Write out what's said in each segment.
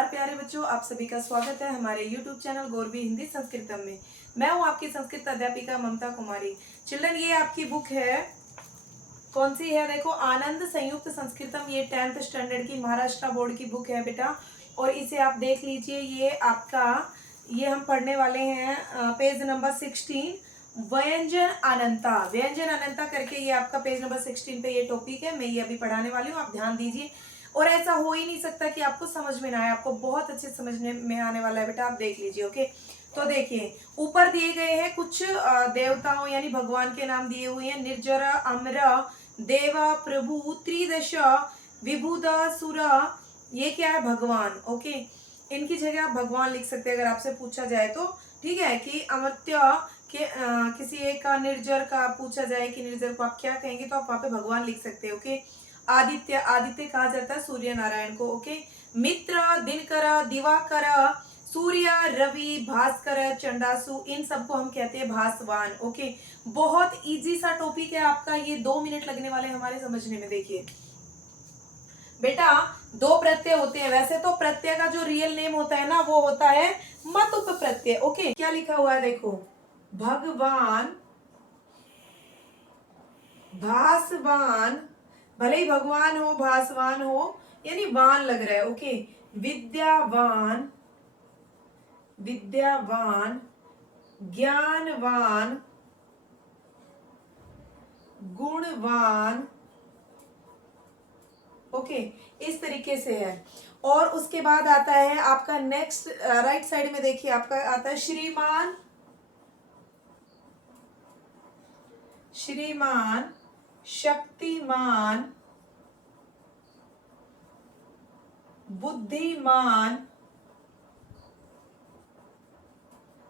नमस्कार प्यारे बच्चों, आप सभी का स्वागत है हमारे YouTube चैनल गौरवी हिंदी संस्कृतम में। मैं हूं आपकी संस्कृत अध्यापिका ममता कुमारी। चिल्ड्रन, ये आपकी बुक है, कौन सी है? देखो, आनंद संयुक्त संस्कृतम। ये 10th स्टैंडर्ड की महाराष्ट्र बोर्ड की बुक है बेटा, और इसे आप देख लीजिए। ये हम पढ़ने वाले हैं पेज नंबर 16, व्यंजन अनंता। व्यंजन अनंता करके ये आपका पेज नंबर 16 पे ये टॉपिक है। मैं ये अभी पढ़ाने वाली हूँ, आप ध्यान दीजिए। और ऐसा हो ही नहीं सकता कि आपको समझ में ना आए, आपको बहुत अच्छे समझने में आने वाला है बेटा, आप देख लीजिए। ओके, तो देखिए, ऊपर दिए गए हैं कुछ देवताओं यानी भगवान के नाम दिए हुए हैं। निर्जर, अमर, देव, प्रभु, त्रिदश, विभुद, सुर। ये क्या है? भगवान। ओके, इनकी जगह आप भगवान लिख सकते हैं अगर आपसे पूछा जाए तो। ठीक है कि अमर्त्य के किसी एक का, निर्जर का पूछा जाए कि निर्जर को आप क्या कहेंगे, तो आप वहां पे भगवान लिख सकते हैं। ओके, आदित्य, आदित्य कहा जाता है सूर्य नारायण को। ओके, मित्र, दिनकर, दिवाकर, सूर्य, रवि, भास्कर, चंडासु, इन सबको हम कहते हैं भासवान। ओके, बहुत इजी सा टॉपिक है आपका ये, 2 मिनट लगने वाले हमारे समझने में। देखिए बेटा, 2 प्रत्यय होते हैं। वैसे तो प्रत्यय का जो रियल नेम होता है ना, वो होता है मतुप प्रत्यय। ओके, क्या लिखा हुआ है देखो, भगवान, भासवान, भले ही भगवान हो, भासवान हो, यानी वान लग रहा है। ओके, विद्यावान, विद्यावान, ज्ञानवान, गुणवान। ओके, इस तरीके से है। और उसके बाद आता है आपका नेक्स्ट, राइट साइड में देखिए, आपका आता है श्रीमान, श्रीमान, शक्तिमान, बुद्धिमान।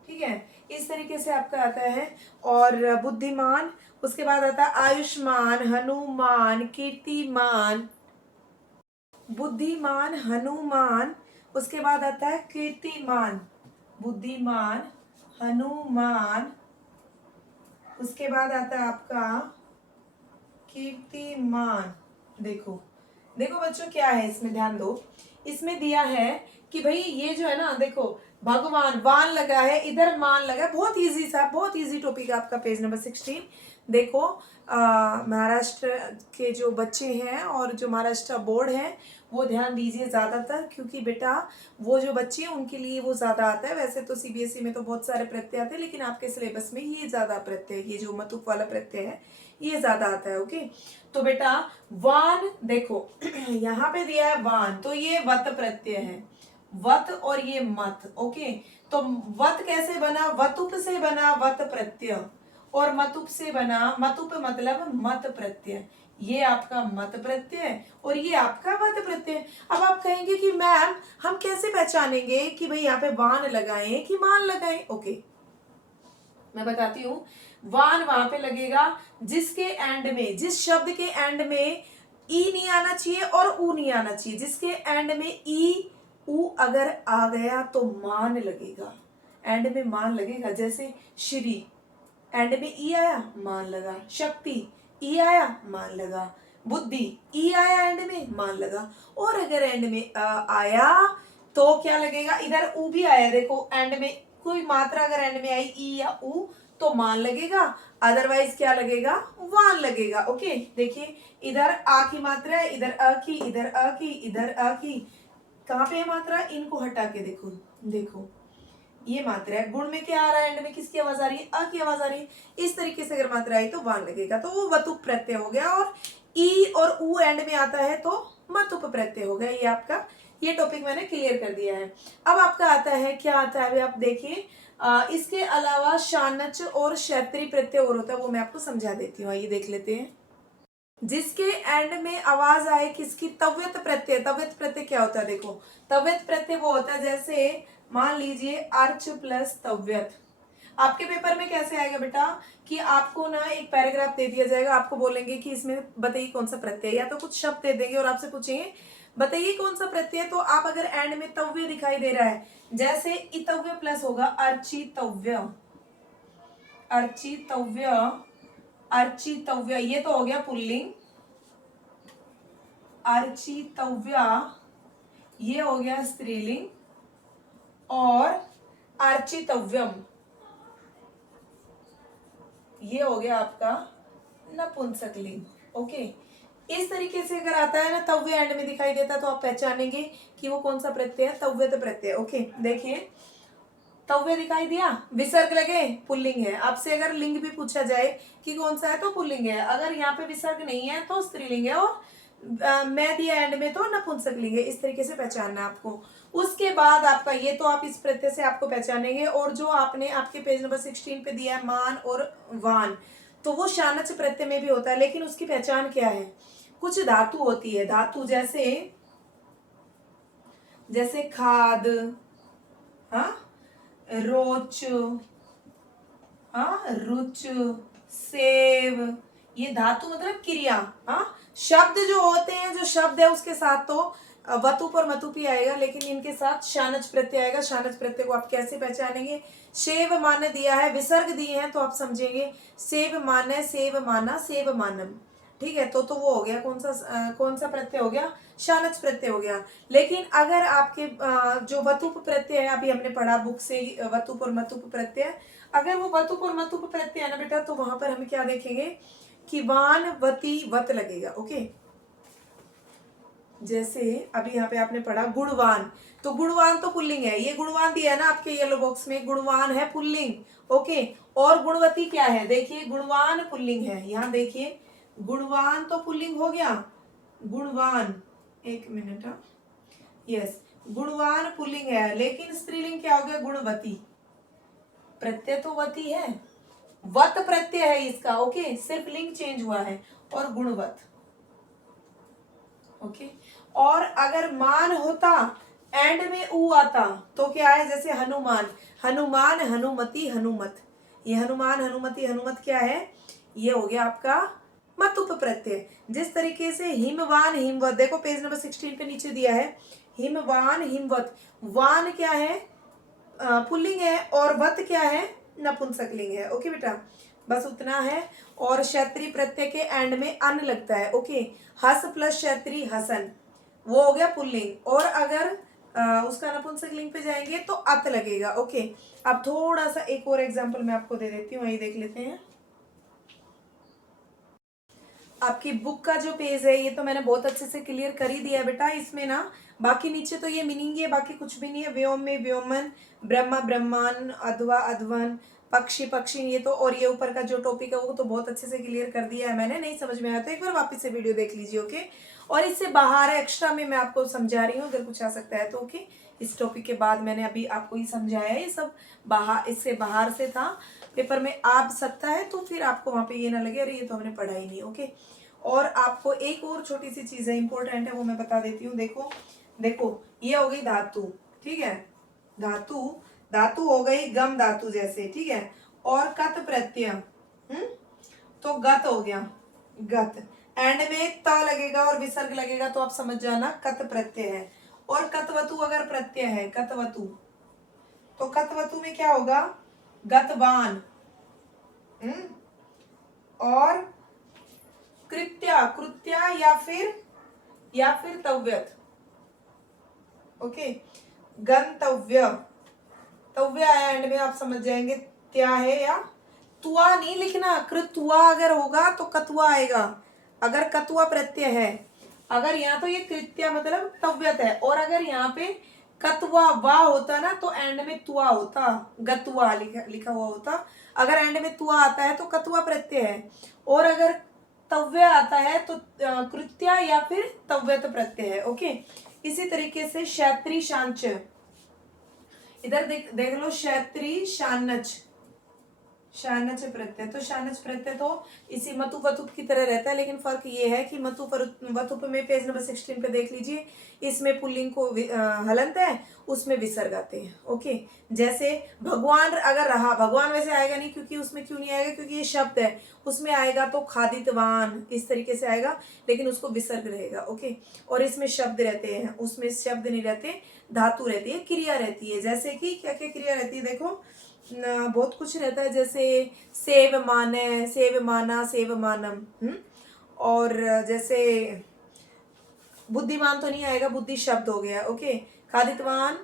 ठीक है, इस तरीके से आपका आता है। और बुद्धिमान, उसके बाद आता है आयुष्मान, हनुमान, कीर्तिमान, बुद्धिमान, हनुमान, उसके बाद आता है कीर्तिमान, बुद्धिमान, हनुमान, उसके बाद आता है आपका कीर्तिमान। देखो देखो बच्चों, क्या है इसमें, ध्यान दो। इसमें दिया है कि भाई ये जो है ना, देखो, भगवान, वान लगा है, इधर मान लगा है। बहुत इजी सा, बहुत इजी टॉपिक है आपका पेज नंबर 16। देखो, महाराष्ट्र के जो बच्चे हैं और जो महाराष्ट्र बोर्ड है, वो ध्यान दीजिए ज़्यादातर, क्योंकि बेटा वो जो बच्चे हैं उनके लिए वो ज़्यादा आता है। वैसे तो सीबीएसई में तो बहुत सारे प्रत्यय आते हैं, लेकिन आपके सिलेबस में ये ज़्यादा प्रत्यय, ये जो मतुप वाला प्रत्यय है, ये ज़्यादा आता है। ओके, तो बेटा वान देखो यहाँ पे दिया है वान, तो ये वत प्रत्यय है, वत, और ये मत। ओके, तो वत कैसे बना? वतुप से बना वत प्रत्यय, और मतुप से बना, मतुप मतलब मत प्रत्यय। ये आपका मत प्रत्यय और ये आपका वत प्रत्यय। अब आप कहेंगे कि मैम हम कैसे पहचानेंगे कि भाई यहाँ पे वान लगाएं कि मान लगाएं? ओके, मैं बताती हूँ। वान वहां पे लगेगा जिसके एंड में, जिस शब्द के एंड में ई नहीं आना चाहिए और ऊ नहीं आना चाहिए। जिसके एंड में ई ऊ अगर आ गया तो मान लगेगा, एंड में मान लगेगा। जैसे श्री, एंड में ई आया, मान लगा। शक्ति, ई आया, मान लगा। बुद्धि, ई आया, एंड में मान लगा। और अगर एंड में आया तो क्या लगेगा? इधर ऊ भी आया, देखो एंड में कोई मात्रा अगर एंड में आई, ई या ऊ, तो मान लगेगा, अदरवाइज क्या लगेगा? वान लगेगा। ओके, देखिए, इधर आ की मात्रा है, इधर अ की, इधर अ की, इधर अ की। कहाँ पे है मात्रा? इनको हटा के देखो, देखो ये मात्रा है। गुण में क्या आ रहा है? एंड में किसकी आवाज आ रही है? अ की आवाज आ रही है। इस तरीके से अगर मात्रा आई तो वान लगेगा, तो वो वतुप प्रत्यय हो गया। और ई और ऊ एंड में आता है तो मतुप प्रत्यय हो गया। ये आपका, ये टॉपिक मैंने क्लियर कर दिया है। अब आपका आता है, क्या आता है आप देखिए, इसके अलावा शानच और क्षैत्री प्रत्यय और होता है, वो मैं आपको समझा देती हूँ। ये देख लेते हैं। जिसके एंड में आवाज आए किसकी? तव्यत प्रत्यय। तव्यत प्रत्यय क्या होता है? देखो, तव्यत प्रत्यय वो होता है, जैसे मान लीजिए अर्च प्लस तव्यत। आपके पेपर में कैसे आएगा बेटा कि आपको ना एक पैराग्राफ दे दिया जाएगा, आपको बोलेंगे कि इसमें बताइए कौन सा प्रत्यय, या तो कुछ शब्द दे देंगे और आपसे पूछेंगे बताइए कौन सा प्रत्यय। तो आप अगर एंड में तव्य दिखाई दे रहा है, जैसे इतव्य प्लस होगा अर्चितव्य, अर्चितव्य, अर्चितव्य, ये तो हो गया पुल्लिंग। अर्चितव्या, ये हो गया स्त्रीलिंग। और अर्चितव्यम, ये हो गया आपका नपुंसकलिंग। ओके, इस तरीके से अगर आता है ना, तव्य एंड में दिखाई देता तो आप पहचानेंगे कि वो कौन सा प्रत्यय है, तव्यत प्रत्यय। ओके, देखिए तव्य दिखाई दिया, विसर्ग लगे, पुल्लिंग है। आपसे अगर लिंग भी पूछा जाए कि कौन सा है तो पुल्लिंग है, अगर यहाँ पे विसर्ग नहीं है तो स्त्रीलिंग है, और मैं दिया एंड में तो नपुंसकलिंग है। इस तरीके से पहचानना आपको। उसके बाद आपका ये तो आप इस प्रत्यय से आपको पहचानेंगे। और जो आपने आपके पेज नंबर 16 पे दिया है मान और वान, तो वो शानच प्रत्यय में भी होता है, लेकिन उसकी पहचान क्या है? कुछ धातु होती है, धातु जैसे खाद, हाँ, रोच, हाँ, रुच, सेव, ये धातु मतलब क्रिया। हाँ, शब्द जो होते हैं, जो शब्द है उसके साथ तो वतुप और मतुप ही आएगा, लेकिन इनके साथ शानच प्रत्यय आएगा। शानच प्रत्यय को आप कैसे पहचानेंगे? सेव मान दिया है, विसर्ग दिए हैं तो आप समझेंगे सेव मान, सेव माना, सेव मानम। ठीक है, तो वो हो गया कौन सा प्रत्यय हो गया? शानच प्रत्यय हो गया। लेकिन अगर आपके जो वतुप प्रत्यय है, अभी हमने पढ़ा बुक से वतुप और मतुप प्रत्यय, अगर वो वतुप और मतुप प्रत्यय है ना बेटा, तो वहां पर हम क्या देखेंगे कि वान वती वत लगेगा। ओके, जैसे अभी यहाँ पे आपने पढ़ा गुणवान, तो गुणवान तो पुल्लिंग है, ये गुणवान दिया है ना आपके येलो बॉक्स में, गुणवान है पुल्लिंग। ओके, और गुणवती क्या है? देखिए गुणवान पुल्लिंग है, यहाँ देखिए गुणवान तो पुल्लिंग हो गया, गुणवान, एक मिनट, यस, गुणवान पुल्लिंग है, लेकिन स्त्रीलिंग क्या हो गया? गुणवती। प्रत्यय तो वती है, वत प्रत्यय है इसका। ओके, सिर्फ लिंग चेंज हुआ है, और गुणवत। ओके, और अगर मान होता एंड में ऊ आता तो क्या है? जैसे हनुमान, हनुमान, हनुमति, हनुमत, ये हनुमान, हनुमति, हनुमत क्या है? ये हो गया आपका मतुप प्रत्यय। जिस तरीके से हिमवान, हिमवत, देखो पेज नंबर 16 पे नीचे दिया है, हिमवान, हिमवत, वान क्या है? पुल्लिंग है, और वत क्या है? नपुंसकलिंग है। ओके बेटा, बस उतना है। और क्षत्रिय प्रत्यय के एंड में अन लगता है। ओके, हस प्लस क्षत्रिय हसन, वो हो गया पुल्लिंग। और अगर उसका नपुंसकलिंग पे जाएंगे तो अत लगेगा। ओके, अब थोड़ा सा एक और एग्जांपल मैं आपको दे देती हूँ, वही देख लेते हैं। आपकी बुक का जो पेज है ये तो मैंने बहुत अच्छे से क्लियर कर ही दिया बेटा। इसमें ना बाकी नीचे तो ये मीनिंग है, बाकी कुछ भी नहीं है। व्योम में व्योमन, ब्रह्मा ब्रह्मान, अध्वा अध्वन, पक्षी पक्षी, ये तो, और ये ऊपर का जो टॉपिक है वो तो बहुत अच्छे से क्लियर कर दिया है मैंने। नहीं समझ में आया तो एक बार वापस से वीडियो देख लीजिए। ओके, और इससे बाहर है एक्स्ट्रा में मैं आपको समझा रही हूँ, अगर कुछ आ सकता है तो। ओके, इस टॉपिक के बाद मैंने अभी आपको ही समझाया है, ये सब बाहर, इससे बाहर से था, पेपर में आ सकता है, तो फिर आपको वहां पे ये ना लगे अरे ये तो हमने पढ़ा ही नहीं। ओके, और आपको एक और छोटी सी चीज है, इंपॉर्टेंट है, वो मैं बता देती हूँ। देखो देखो, ये हो गई धातु, ठीक है, धातु, धातु हो गई गम धातु जैसे, ठीक है, और कत प्रत्यय, तो गत हो गया, गत, एंड में त लगेगा और विसर्ग लगेगा तो आप समझ जाना कत प्रत्यय है। और कतवतु अगर प्रत्यय है, कतवतु, तो कतवतु में क्या होगा? गतवान, और कृत्या, कृत्या, या फिर तव्यत। ओके, गंतव्य, तव्य आया एंड में, आप समझ जाएंगे क्या है, या तुआ नहीं लिखना, कृतुआ अगर होगा तो कतुआ आएगा, अगर कतुआ प्रत्यय है। अगर यहाँ तो ये कृत्या मतलब तव्यत है, और अगर यहाँ पे कतुआ वा होता ना तो एंड में तुआ होता, गतुआ लिखा हुआ होता। अगर एंड में तुआ आता है तो कतुआ प्रत्यय है, और अगर तव्य आता है तो कृत्या या फिर तव्यत प्रत्यय है। ओके, इसी तरीके से क्षत्रि शांच, इधर देख लो, क्षत्रि शानच, शानच प्रत्यय, तो शानच प्रत्यय तो इसी मतुप वतुप की तरह रहता है, लेकिन फर्क ये है कि मतुप वतुप में पेज नंबर 16 पे देख लीजिए, इसमें पुल्लिंग को हलंत है, उसमें विसर्ग आते हैं। ओके, जैसे भगवान अगर रहा, भगवान वैसे आएगा नहीं, क्योंकि उसमें क्यों नहीं आएगा? क्योंकि ये शब्द है, उसमें आएगा तो खादितवान इस तरीके से आएगा, लेकिन उसको विसर्ग रहेगा। ओके, और इसमें शब्द रहते हैं, उसमें शब्द नहीं रहते, धातु रहती है, क्रिया रहती है। जैसे कि क्या क्या क्रिया रहती है? देखो बहुत कुछ रहता है, जैसे सेव माने, सेव माना, सेव मानम, और जैसे बुद्धिमान तो नहीं आएगा, बुद्धि शब्द हो गया। ओके, खादितवान,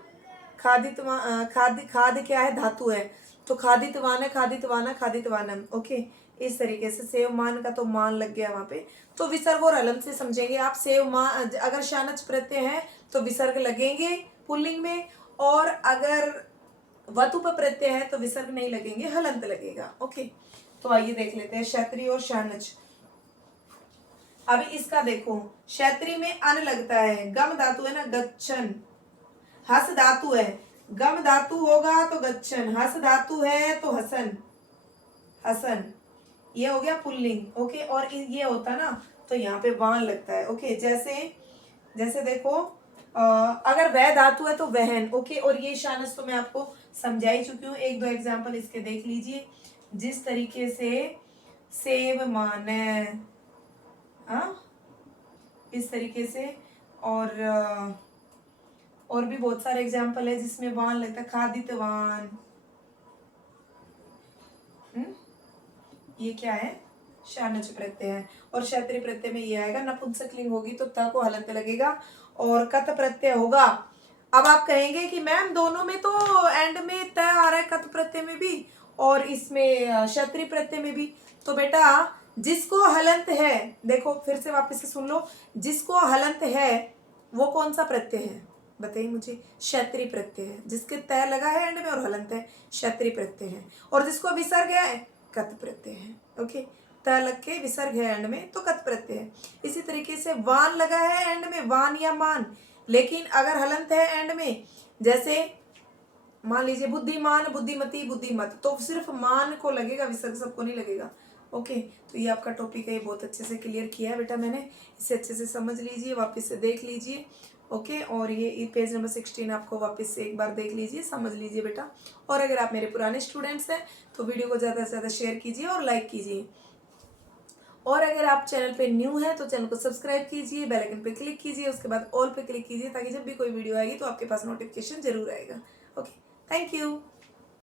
खादितवान, खाद क्या है, धातु है, तो खादितवान है, खादितवाना, खादितवानम। ओके, इस तरीके से सेव मान का तो मान लग गया वहां पे। तो विसर्ग और हलंत से समझेंगे आप। सेव मान अगर शानच प्रत्यय है तो विसर्ग लगेंगे पुल्लिंग में, और अगर वतु पर प्रत्यय है तो विसर्ग नहीं लगेंगे, हलंत लगेगा। ओके, तो आइए देख लेते हैं क्षत्रिय और शानच। अभी इसका देखो, क्षत्रिय में अन लगता है, गम धातु है ना, गच्छन। हस धातु है, गम धातु होगा तो गच्छन, हस धातु है तो हसन, हसन। ये हो गया पुल्लिंग। ओके, और ये होता ना तो यहाँ पे वान लगता है। ओके, जैसे जैसे देखो अगर वह धातु है तो वहन। ओके, और ये शानस तो मैं आपको समझा ही चुकी हूँ, एक दो एग्जाम्पल इसके देख लीजिए। जिस तरीके से सेव माने, इस तरीके से, और भी बहुत सारे एग्जाम्पल है जिसमें वान लगता है, खादितवान। ये क्या है, शानच प्रत्यय है। और क्षत्रिय प्रत्यय में ये आएगा, नपुंसकलिंग होगी तो त को हलंत लगेगा, और कत प्रत्यय होगा। अब आप कहेंगे कि मैम दोनों में तो एंड में त आ रहा है, कत प्रत्यय में भी और इसमें क्षत्रिय प्रत्यय में भी। तो बेटा जिसको हलंत है, देखो फिर से वापस से सुन लो, जिसको हलंत है वो कौन सा प्रत्यय है बताइए मुझे, क्षत्रिय प्रत्यय है। जिसके तय लगा है एंड में और हलंत है, क्षत्रिय प्रत्यय है। और जिसको विसर्ग है, कत प्रत्यय है। ओके, त लग के विसर्ग है एंड में तो कत प्रत्यय है। इसी तरीके से वान लगा है एंड में, वान या मान, लेकिन अगर हलंत है एंड में, जैसे मान लीजिए बुद्धिमान, बुद्धिमती, बुद्धिमत, तो सिर्फ मान को लगेगा विसर्ग, सबको नहीं लगेगा। ओके, तो ये आपका टॉपिक है, ये बहुत अच्छे से क्लियर किया है बेटा मैंने, इसे अच्छे से समझ लीजिए, वापस से देख लीजिए। ओके, और ये पेज नंबर 16 आपको वापस से एक बार देख लीजिए, समझ लीजिए बेटा। और अगर आप मेरे पुराने स्टूडेंट्स हैं तो वीडियो को ज़्यादा से ज़्यादा शेयर कीजिए और लाइक कीजिए। और अगर आप चैनल पे न्यू हैं तो चैनल को सब्सक्राइब कीजिए, बेल आइकन पे क्लिक कीजिए, उसके बाद ऑल पे क्लिक कीजिए, ताकि जब भी कोई वीडियो आएगी तो आपके पास नोटिफिकेशन जरूर आएगा। Okay, thank you.